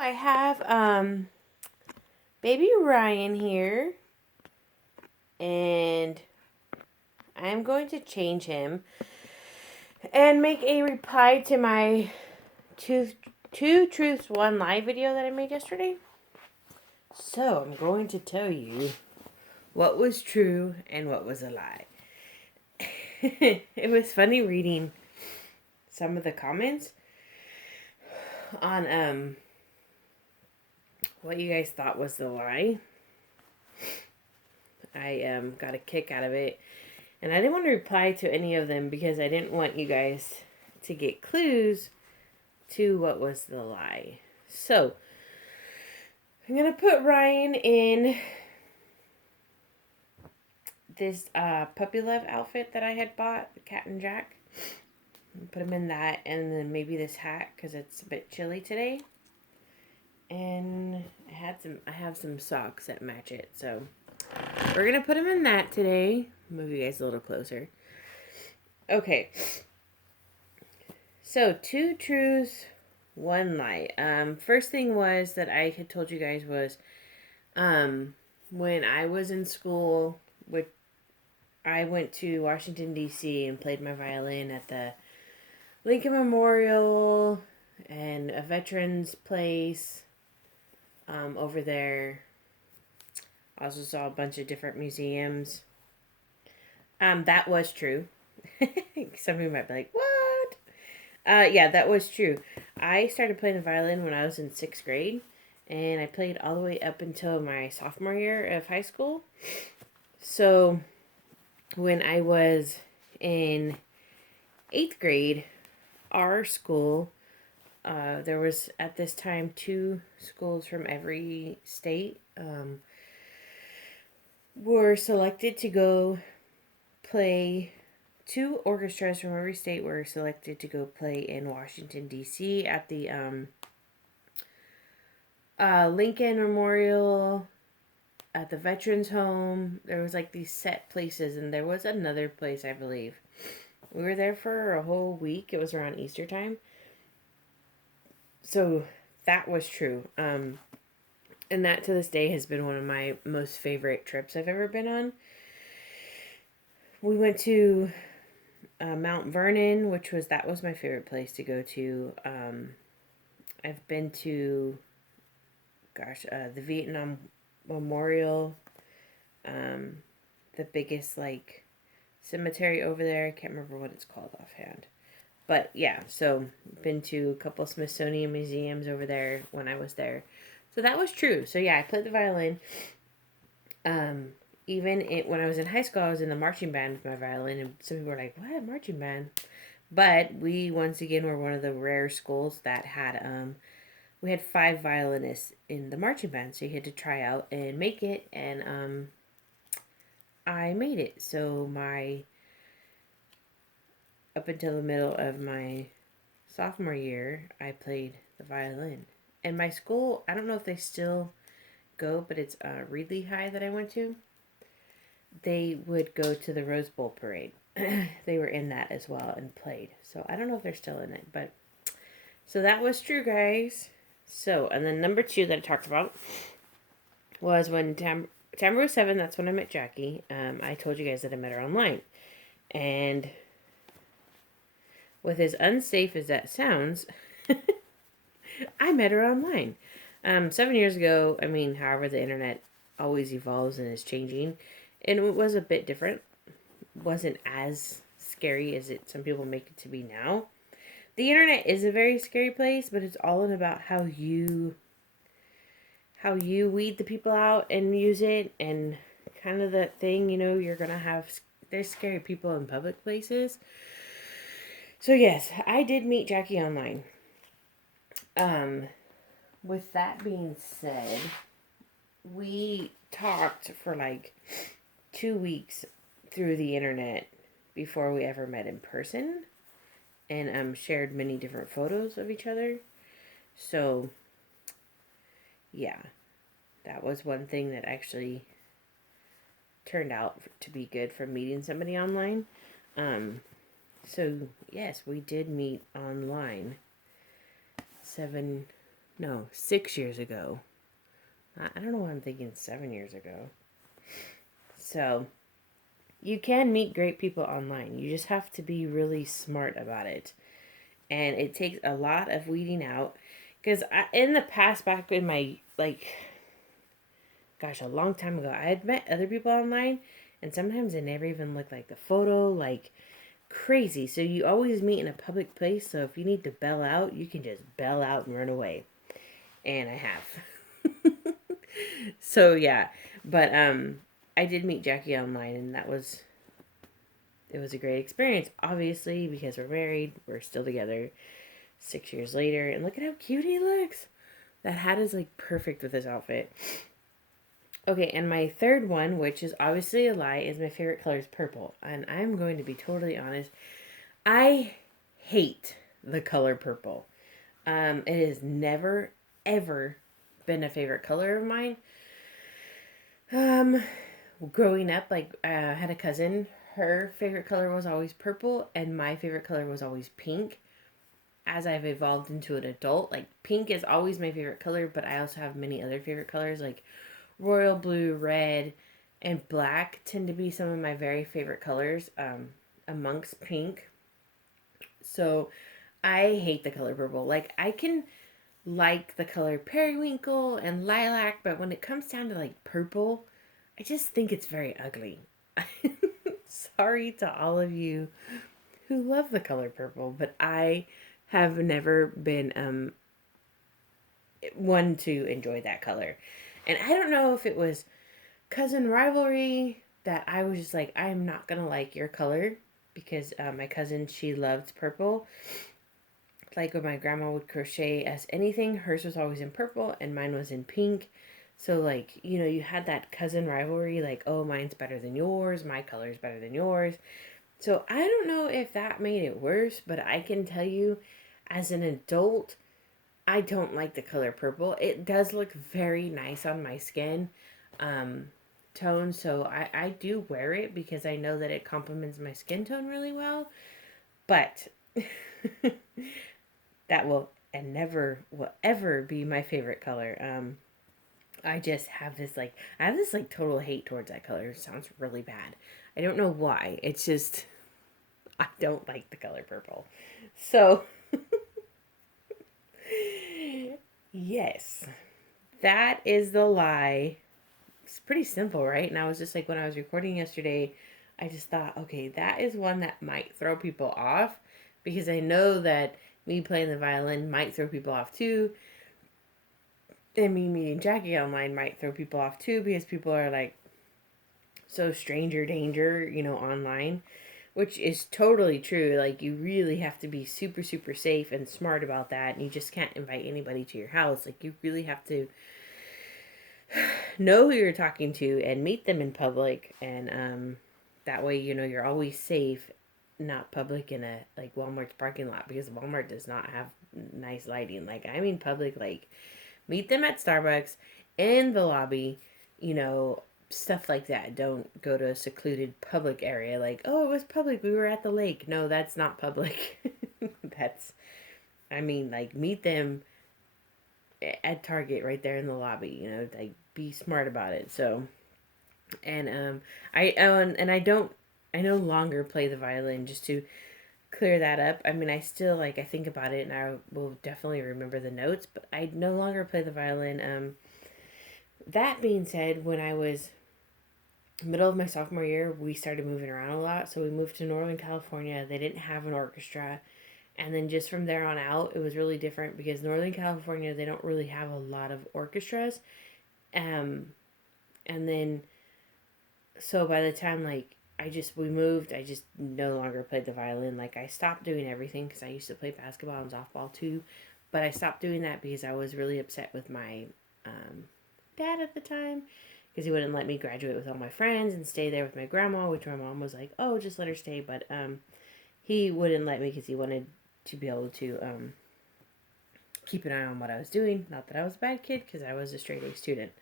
I have baby Ryan here, and I'm going to change him and make a reply to my two truths one lie video that I made yesterday. So I'm going to tell you what was true and what was a lie. It was funny reading some of the comments on what you guys thought was the lie. I got a kick out of it, and I didn't want to reply to any of them because I didn't want you guys to get clues to what was the lie. So I'm gonna put Ryan in this puppy love outfit that I had bought, Cat and Jack. Put him in that, and then maybe this hat because it's a bit chilly today. And I have some socks that match it, so we're gonna put him in that today. Move you guys a little closer. Okay. So 2 truths, 1 lie. First thing was that I had told you guys was, when I was in school, I went to Washington D.C. and played my violin at the Lincoln Memorial and a veterans place over there. I also saw a bunch of different museums. That was true. Some people might be like, what? Yeah, that was true. I started playing the violin when I was in 6th grade, and I played all the way up until my sophomore year of high school. So when I was in 8th grade, our school, there was at this time 2 schools from every state were selected to go play. 2 orchestras from every state were selected to go play in Washington, D.C. at the Lincoln Memorial, at the Veterans Home. There was like these set places, and there was another place, I believe. We were there for a whole week. It was around Easter time. So that was true. And that to this day has been one of my most favorite trips I've ever been on. We went to Mount Vernon, that was my favorite place to go to. I've been to, the Vietnam Memorial, the biggest cemetery over there. I can't remember what it's called offhand, but yeah. So been to a couple Smithsonian museums over there when I was there. So that was true. So yeah, I played the violin. When I was in high school, I was in the marching band with my violin, and some people were like, "What, marching band?" But we once again were one of the rare schools that had we had 5 violinists in the marching band, so you had to try out and make it, and I made it. So up until the middle of my sophomore year, I played the violin. And my school, I don't know if they still go, but it's Reedley High that I went to. They would go to the Rose Bowl parade. They were in that as well and played. So I don't know if they're still in it, but so that was true, guys. So, and then number 2 that I talked about was when Tamara was 7. That's when I met Jackie. I told you guys that I met her online, and with as unsafe as that sounds, I met her online. 7 years ago. I mean, however, the internet always evolves and is changing. And it was a bit different. Wasn't as scary as some people make it to be now. The internet is a very scary place, but it's all in about how you weed the people out and use it, and kind of the thing, you're going to have, there's scary people in public places. So yes, I did meet Jackie online. With that being said, we talked for 2 weeks through the internet before we ever met in person, and shared many different photos of each other. So yeah, that was one thing that actually turned out to be good from meeting somebody online. So yes, we did meet online No, 6 years ago. I don't know why I'm thinking 7 years ago. So, you can meet great people online. You just have to be really smart about it. And it takes a lot of weeding out. Because in the past, back in my, like, gosh, a long time ago, I had met other people online. And sometimes they never even looked like the photo, like crazy. So you always meet in a public place. So if you need to bail out, you can just bail out and run away. And I have. So yeah. But I did meet Jackie online, and it was a great experience, obviously, because we're married. We're still together 6 years later. And look at how cute he looks. That hat is like perfect with this outfit. Okay, and my third one, which is obviously a lie, is my favorite color is purple. And I'm going to be totally honest. I hate the color purple. It has never, ever been a favorite color of mine. Um, Growing up, like, I had a cousin. Her favorite color was always purple, and my favorite color was always pink. As I've evolved into an adult, like, pink is always my favorite color, but I also have many other favorite colors, like royal blue, red, and black tend to be some of my very favorite colors amongst pink. So I hate the color purple. Like, I can like the color periwinkle and lilac, but when it comes down to like purple, I just think it's very ugly. Sorry to all of you who love the color purple, but I have never been one to enjoy that color. And I don't know if it was cousin rivalry that I was just like, I'm not gonna like your color because my cousin, she loved purple. Like when my grandma would crochet us anything, hers was always in purple and mine was in pink. So, like, you had that cousin rivalry, like, oh, mine's better than yours, my color's better than yours. So I don't know if that made it worse, but I can tell you, as an adult, I don't like the color purple. It does look very nice on my skin tone, so I do wear it because I know that it complements my skin tone really well. But that will and never will ever be my favorite color. I just have this like total hate towards that color. It sounds really bad. I don't know why. It's just I don't like the color purple. So yes, that is the lie. It's pretty simple, right? And I was just like, when I was recording yesterday, I just thought, okay, that is one that might throw people off because I know that me playing the violin might throw people off too. And me meeting Jackie online might throw people off too because people are like so stranger danger, online, which is totally true. Like, you really have to be super, super safe and smart about that. And you just can't invite anybody to your house. Like, you really have to know who you're talking to and meet them in public. And that way, you're always safe, not public in a, like, Walmart's parking lot because Walmart does not have nice lighting. Like, I mean public, like, meet them at Starbucks, in the lobby, stuff like that. Don't go to a secluded public area like, oh, it was public. We were at the lake. No, that's not public. Like, meet them at Target right there in the lobby. Like, be smart about it. So, and I no longer play the violin, just to clear that up. I mean, I still, like, I think about it and I will definitely remember the notes, but I no longer play the violin. That being said, when I was middle of my sophomore year, we started moving around a lot. So we moved to Northern California. They didn't have an orchestra. And then just from there on out, it was really different because Northern California, they don't really have a lot of orchestras. Um, and then, so by the time, like, we moved, I just no longer played the violin. Like, I stopped doing everything because I used to play basketball and softball too. But I stopped doing that because I was really upset with my dad at the time because he wouldn't let me graduate with all my friends and stay there with my grandma, which my mom was like, oh, just let her stay. But he wouldn't let me because he wanted to be able to keep an eye on what I was doing. Not that I was a bad kid because I was a straight A student.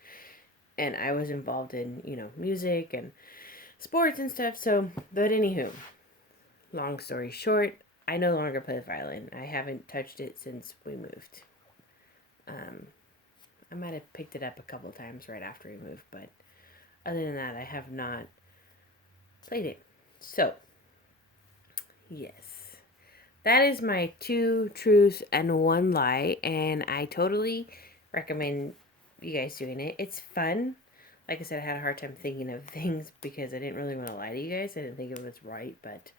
And I was involved in, music and sports and stuff. So, but anywho, long story short, I no longer play the violin. I haven't touched it since we moved. I might have picked it up a couple times right after we moved, but other than that, I have not played it. So, yes. That is my 2 truths and 1 lie, and I totally recommend you guys doing it. It's fun. Like I said, I had a hard time thinking of things because I didn't really want to lie to you guys. I didn't think it was right, but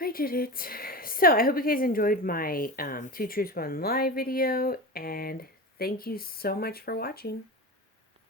I did it. So I hope you guys enjoyed my 2 truths, 1 lie video, and thank you so much for watching.